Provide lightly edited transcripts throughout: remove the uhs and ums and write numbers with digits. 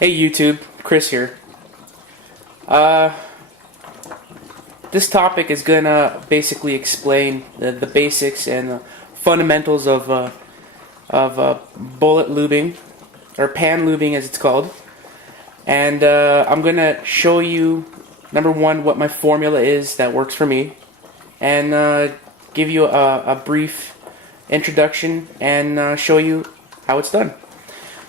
Hey YouTube, Chris here. This topic is gonna basically explain the basics and the fundamentals of bullet lubing, or pan lubing as it's called. And I'm gonna show you, number one, what my formula is that works for me, and give you a brief introduction and show you how it's done.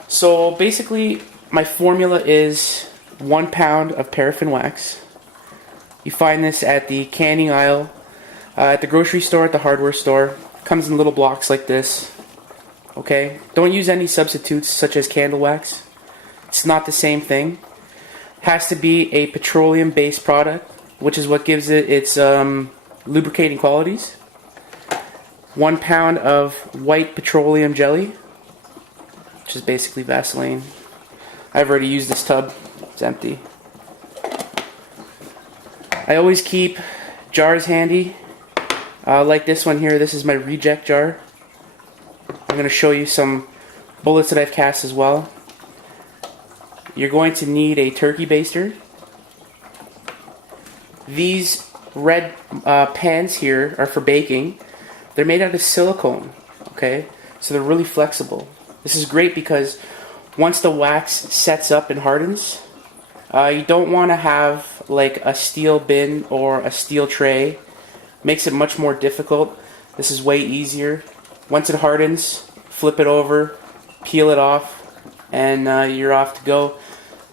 So basically, my formula is 1 pound of paraffin wax. You find this at the canning aisle, at the grocery store, at the hardware store. Comes in little blocks like this. Okay? Don't use any substitutes such as candle wax. It's not the same thing. It has to be a petroleum-based product, which is what gives it its lubricating qualities. 1 pound of white petroleum jelly, which is basically Vaseline. I've already used this tub. It's empty. I always keep jars handy, like this one here. This is my reject jar. I'm going to show you some bullets that I've cast as well. You're going to need a turkey baster. These red pans here are for baking. They're made out of silicone, okay? So they're really flexible. This is great because once the wax sets up and hardens, you don't want to have like a steel bin or a steel tray. Makes it much more difficult. This is way easier. Once it hardens, flip it over, peel it off, and you're off to go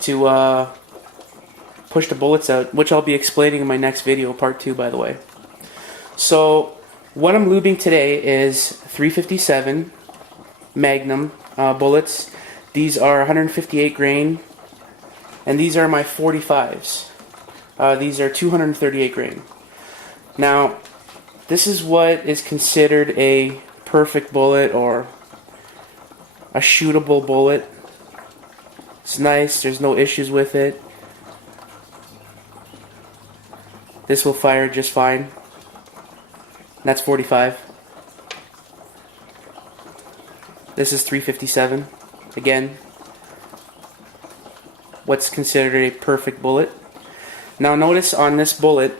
to push the bullets out, which I'll be explaining in my next video, part 2, by the way. So what I'm lubing today is 357 Magnum bullets. These are 158 grain, and these are my 45s. These are 238 grain. Now, this is what is considered a perfect bullet or a shootable bullet. It's nice, there's no issues with it. This will fire just fine. That's 45. This is 357. Again, what's considered a perfect bullet. Now notice on this bullet,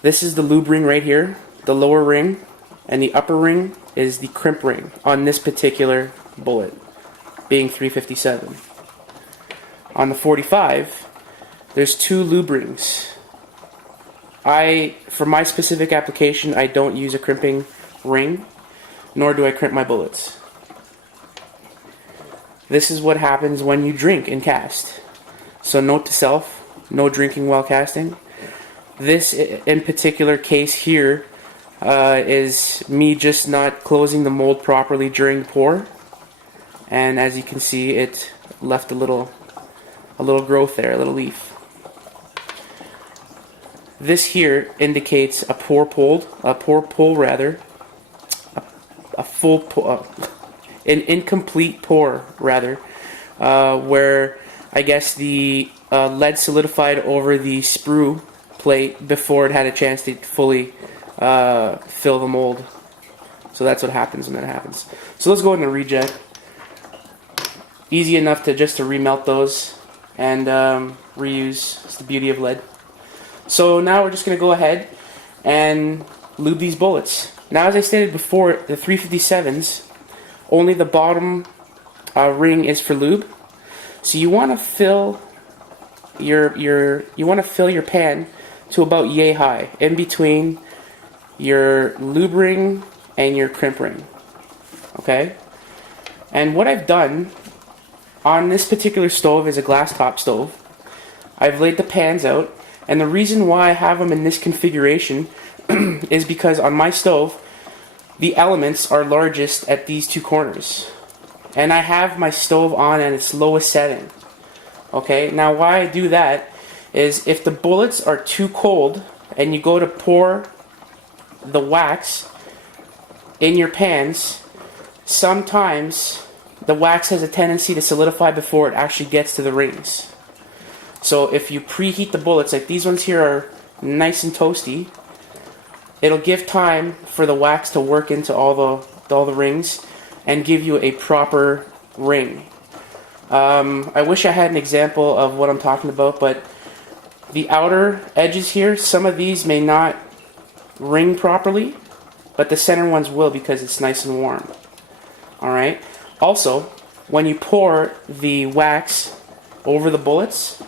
this is the lube ring right here, the lower ring, and the upper ring is the crimp ring on this particular bullet, being 357. On the 45, there's 2 lube rings. For my specific application, I don't use a crimping ring, nor do I crimp my bullets. This is what happens when you drink and cast. So note to self, no drinking while casting. This in particular case here is me just not closing the mold properly during pour. And as you can see, it left a little growth there, a little leaf. This here indicates a pour pull rather, a full pull. An incomplete pour, rather, where I guess the lead solidified over the sprue plate before it had a chance to fully fill the mold. So that's what happens when that happens. So let's go into reject. Easy enough to just remelt those and reuse. It's the beauty of lead. So now we're just going to go ahead and lube these bullets. Now, as I stated before, the 357s, only the bottom ring is for lube. So you want to fill your pan to about yay high, in between your lube ring and your crimp ring. Okay? And what I've done on this particular stove is a glass top stove. I've laid the pans out, and the reason why I have them in this configuration is because on my stove, the elements are largest at these 2 corners. And I have my stove on at its lowest setting. Okay, now why I do that is if the bullets are too cold and you go to pour the wax in your pans, sometimes the wax has a tendency to solidify before it actually gets to the rings. So if you preheat the bullets, like these ones here are nice and toasty, it'll give time for the wax to work into all the rings and give you a proper ring. I wish I had an example of what I'm talking about, but the outer edges here, some of these may not ring properly, but the center ones will because it's nice and warm. Alright? Also, when you pour the wax over the bullets,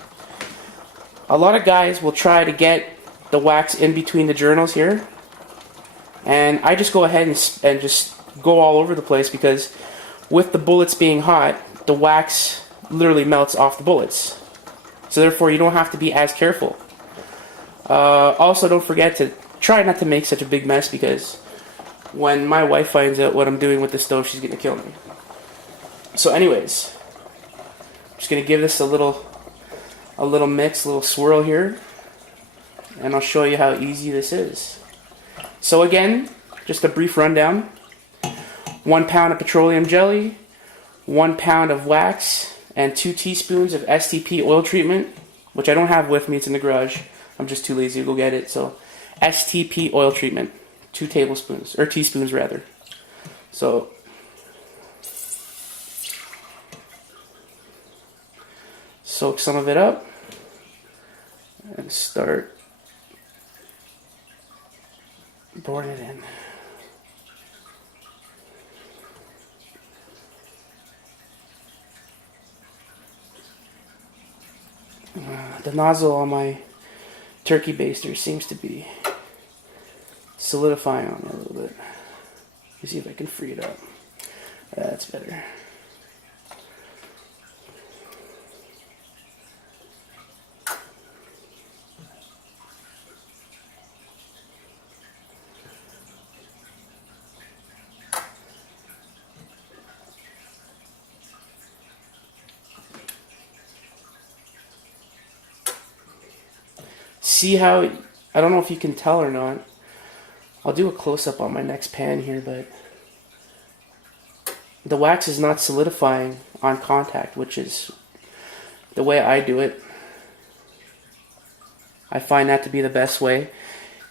a lot of guys will try to get the wax in between the journals here, and I just go ahead and just go all over the place because with the bullets being hot, the wax literally melts off the bullets. So therefore you don't have to be as careful. Also, don't forget to try not to make such a big mess because when my wife finds out what I'm doing with the stove, she's gonna kill me. So anyways, I'm just gonna give this a little mix, a little swirl here, and I'll show you how easy this is. So again, just a brief rundown. 1 pound of petroleum jelly, 1 pound of wax, and 2 teaspoons of STP oil treatment, which I don't have with me, it's in the garage. I'm just too lazy to go get it. So STP oil treatment, 2 tablespoons, or teaspoons rather. So soak some of it up and start pouring it in. The nozzle on my turkey baster seems to be solidifying on me a little bit. Let me see if I can free it up. That's better. See how, I don't know if you can tell or not. I'll do a close-up on my next pan here, but the wax is not solidifying on contact, which is the way I do it. I find that to be the best way,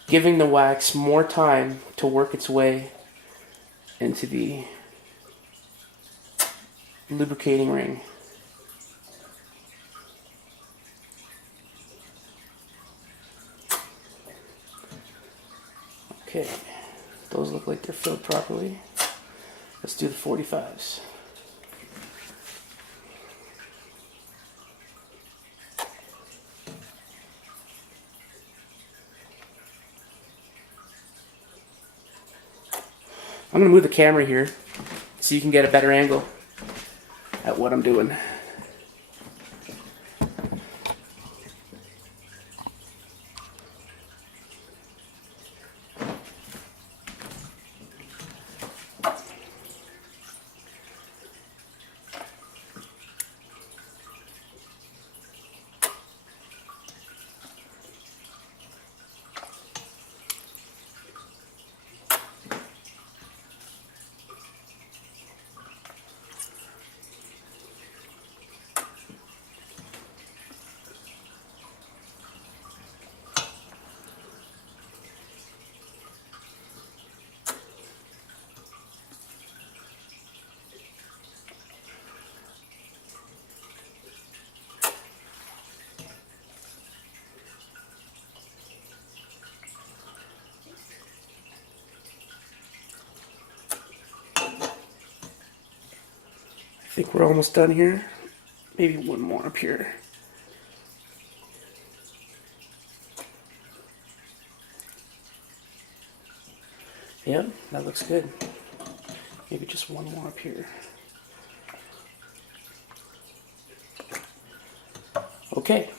giving the wax more time to work its way into the lubricating ring. Okay, those look like they're filled properly. Let's do the 45s. I'm going to move the camera here so you can get a better angle at what I'm doing. I think we're almost done here. Maybe one more up here. Yep, that looks good. Maybe just one more up here. Okay.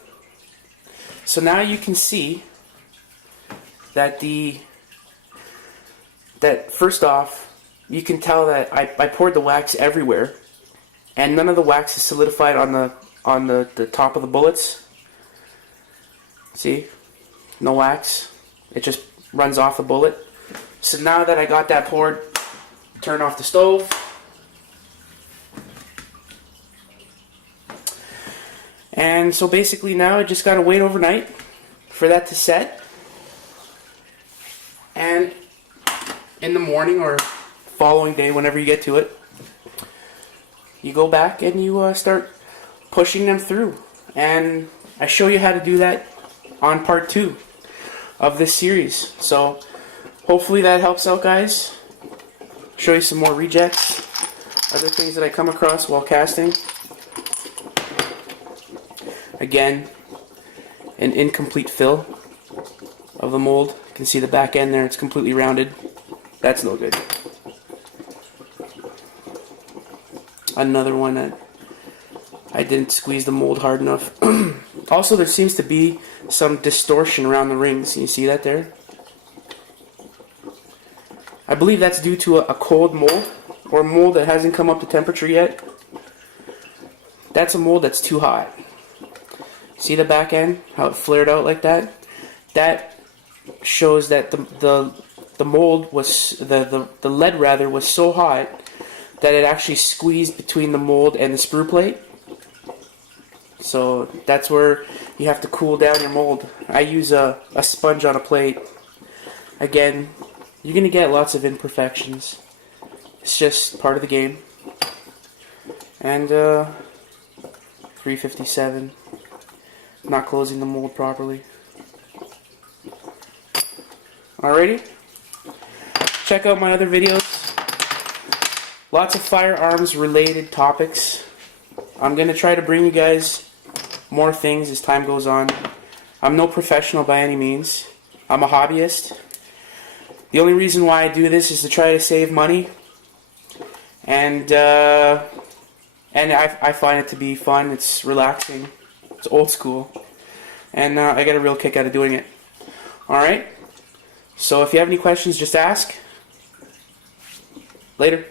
So now you can see that first off, you can tell that I poured the wax everywhere. And none of the wax is solidified on the top of the bullets. See? No wax. It just runs off the bullet. So now that I got that poured, turn off the stove. And so basically now I just gotta wait overnight for that to set. And in the morning or following day, whenever you get to it, you go back and you start pushing them through. And I show you how to do that on part 2 of this series. So hopefully that helps out, guys. Show you some more rejects, other things that I come across while casting. Again, an incomplete fill of the mold. You can see the back end there, it's completely rounded. That's no good. Another one that I didn't squeeze the mold hard enough. Also, there seems to be some distortion around the rings. Can you see that there? I believe that's due to a cold mold, or a mold that hasn't come up to temperature yet. That's a mold that's too hot. See the back end, how it flared out like that? That shows that the mold was, the lead rather, was so hot that it actually squeezed between the mold and the sprue plate. So that's where you have to cool down your mold. I use a sponge on a plate. Again, you're going to get lots of imperfections. It's just part of the game. And 357. Not closing the mold properly. Alrighty. Check out my other videos. Lots of firearms related topics. I'm going to try to bring you guys more things as time goes on. I'm no professional by any means. I'm a hobbyist. The only reason why I do this is to try to save money, and I find it to be fun. It's relaxing. It's old school, and I get a real kick out of doing it. Alright, so if you have any questions, just ask. Later.